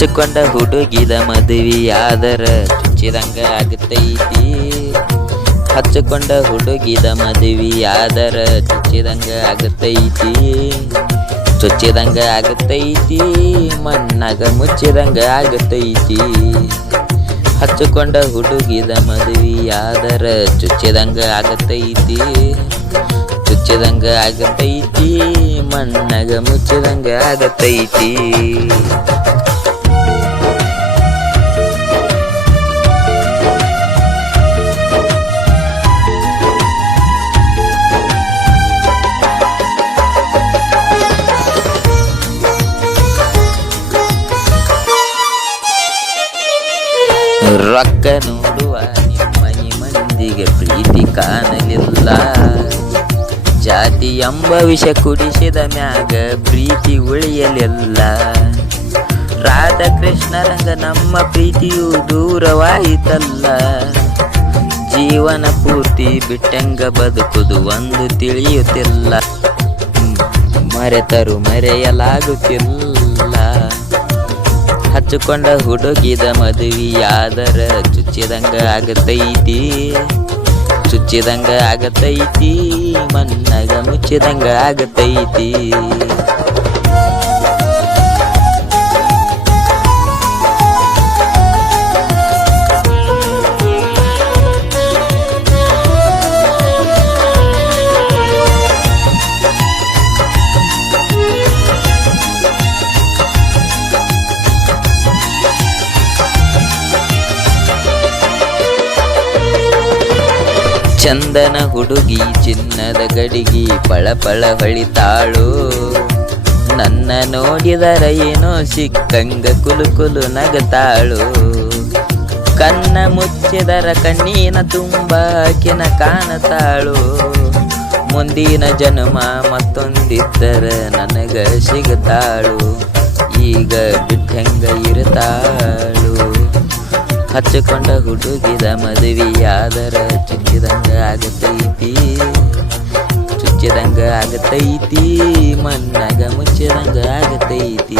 ಹಚ್ಚಿಕೊಂಡ ಹುಡುಗಿದ ಮದುವೆಯಾದರ ಚುಚ್ಚಿದಂಗ ಆಗತೈತಿ. ಹಚ್ಚಿಕೊಂಡ ಹುಡುಗಿದ ಮದುವೆಯಾದರ ಚುಚ್ಚಿದಂಗ ಆಗತೈತಿ. ಚುಚ್ಚಿದಂಗ ಆಗತೈತಿ, ಮಣ್ಣಾಗ ಮುಚ್ಚಿದಂಗ ಆಗತೈತಿ. ಹಚ್ಚಿಕೊಂಡ ಹುಡುಗಿದ ಮದುವೆಯಾದರ ಚುಚ್ಚಿದಂಗ ಆಗತೈತಿ. ಚುಚ್ಚಿದಂಗ ಆಗತೈತಿ, ಮಣ್ಣಾಗ ಮುಚ್ಚಿದಂಗ ಆಗತೈತಿ. ರೊಕ್ಕ ನೋಡುವ ನಿಮ್ಮನಿ ಮಂದಿಗೆ ಪ್ರೀತಿ ಕಾಣಲಿಲ್ಲ. ಜಾತಿ ಎಂಬ ವಿಷ ಕುಡಿಸಿದ ಮ್ಯಾಗ ಪ್ರೀತಿ ಉಳಿಯಲಿಲ್ಲ. ರಾಧಾಕೃಷ್ಣರಂಗ ನಮ್ಮ ಪ್ರೀತಿಯು ದೂರವಾಯಿತಲ್ಲ. ಜೀವನ ಪೂರ್ತಿ ಬಿಟ್ಟಂಗ ಬದುಕುದು ಒಂದು ತಿಳಿಯುತ್ತಿಲ್ಲ. ಮರೆತರು ಮರೆಯಲಾಗುತ್ತಿಲ್ಲ. ಹಚ್ಚಿಕೊಂಡ ಹುಡುಗಿದ ಮದುವೆಯಾದರ ಚುಚ್ಚಿದಂಗ ಆಗತೈತಿ. ಚುಚ್ಚಿದಂಗ ಆಗತೈತಿ, ಮಣ್ಣಾಗ ಮುಚ್ಚಿದಂಗ ಆಗತೈತಿ. ಚಂದನ ಹುಡುಗಿ ಚಿನ್ನದ ಗಡಿಗಿ ಪಳಪಳ ಹೊಳಿತಾಳು. ನನ್ನ ನೋಡಿದರ ಏನೋ ಸಿಕ್ಕಂಗ ಕುಲು ನಗತಾಳು. ಕಣ್ಣ ಮುಚ್ಚಿದರ ಕಣ್ಣಿನ ತುಂಬ ಆಕಿನ ಕಾಣತಾಳು. ಮುಂದಿನ ಜನ್ಮ ಮತ್ತೊಂದಿದ್ದರ ನನಗ ಸಿಗತಾಳು. ಈಗ ಬಿಟ್ಟಂಗ ಇರತಾಳು. ಹಚ್ಚಿಕೊಂಡ ಹುಡುಗಿದ ಮದುವೆಯಾದರ ಚುಚ್ಚಿದಂಗ ಆಗತೈತಿ. ಚುಚ್ಚಿದಂಗ ಆಗತೈತಿ, ಮಣ್ಣಾಗ ಮುಚ್ಚಿದಂಗ ಆಗತೈತಿ.